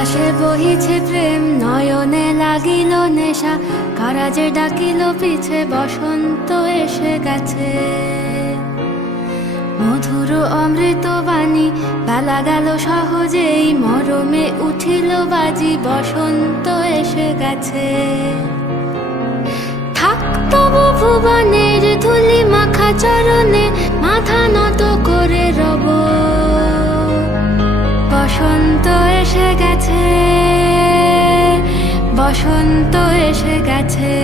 বাতাসে বহিছে প্রেম, নয়নে লাগিল নেশা, কারাজে ডাকিল পিছে, বসন্ত এসে গেছে। মধুর অমৃত বাণী, বেলা গেল সহজেই, মরমে উঠিল বাজি, বসন্ত এসে গেছে। থাক তবু ভুবনের ধুলি মাখা চরণে, মাথা নত করে রব। বসন্ত এসে গেছে, বসন্ত এসে গেছে।